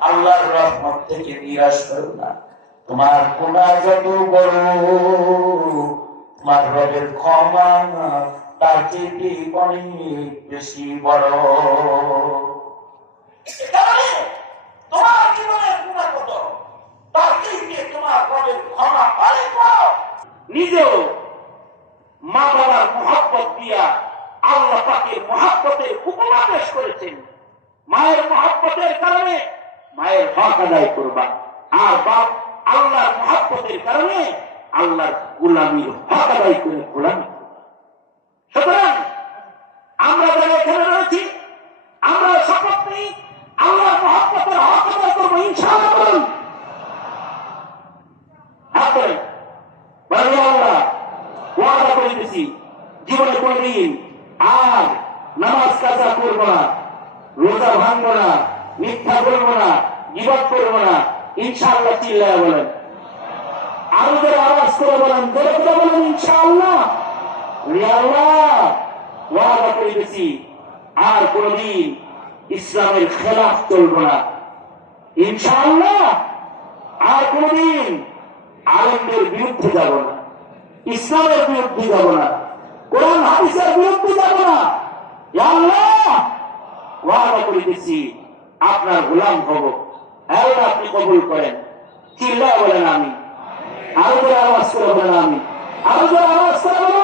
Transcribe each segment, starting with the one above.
আল্লাহর রহমত থেকে নিরাশ করো না। তোমার গুণা যত বড় তোমার রবের ক্ষমা তার অনেক বেশি বড়। তোমার জীবনের গুণা কত? তার থেকে তোমার রবের ক্ষমা অনেক নিজেও মা বাবার মহাব্বত দিয়া আল্লাহ পাকের মহাব্বতের উপমা পেশ করেছেন। মায়ের মহাব্বতের কারণে মায়ের হক আদায় করবা। আর বাপ আল্লাহর মহাব্বতের কারণে আল্লাহর গোলামির হক আদায় করে গোলামি। সুতরাং আমরা যারা এখানে রয়েছি, আমরা শপথ নিই, আল্লাহর মহাব্বতের হক আদায় করব ইনশাআল্লাহ ওয়াদা জীবনে কোনদিন আর নামাজ কাজা করব না। রোজা ভাঙবো না, মিথ্যা বলব না গিবত করব না, ইনশাআল্লাহ চিল্লায় বলেন। আরও যারা আওয়াজ করে বলেন করে বলেন, ইনশাআল্লাহ। আল্লাহ আর কোনদিন ইসলামের খেলাফ চলবো না। ইনশাআল্লাহ, আর কোনদিন আলমদের বিরুদ্ধে যাব না, ইসলামের বিরুদ্ধে যাব না, কোরআন, হাদিসের বিরুদ্ধে যাব না। আল্লাহ ওয়াদা করিতেছি, আপনার গোলাম হব। আল্লাহ আপনি কবুল করেন। চিল্লা বলেন আমি। আরও করে আওয়াজ করে বলেন আমি। আরও করে আওয়াজ করে।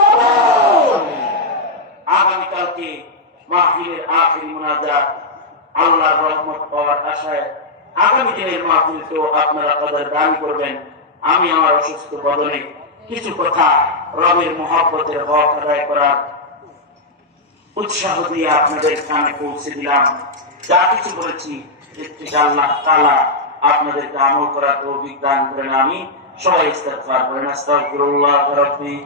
আগামীকালকে মাহফিলের আখিরি মোনাজাত আল্লাহর রহমত পাওয়ার আশায় আগামী দিনের মাহফিল তো আপনারা তাদের দান করবেন। আমি আমার অসুস্থ বদনে কিছু কথা রবের মহাব্বতের হক আদায় করার উৎসাহ দিয়ে আপনাদের কানে পৌঁছে দিলাম। যা কিছু বলেছি আল্লাহ তালা আপনাদেরকে আমল করার অভিজ্ঞান করেন আমি সবাই ইস্তেগফার করেন, আস্তাগফিরুল্লাহ রাব্বি।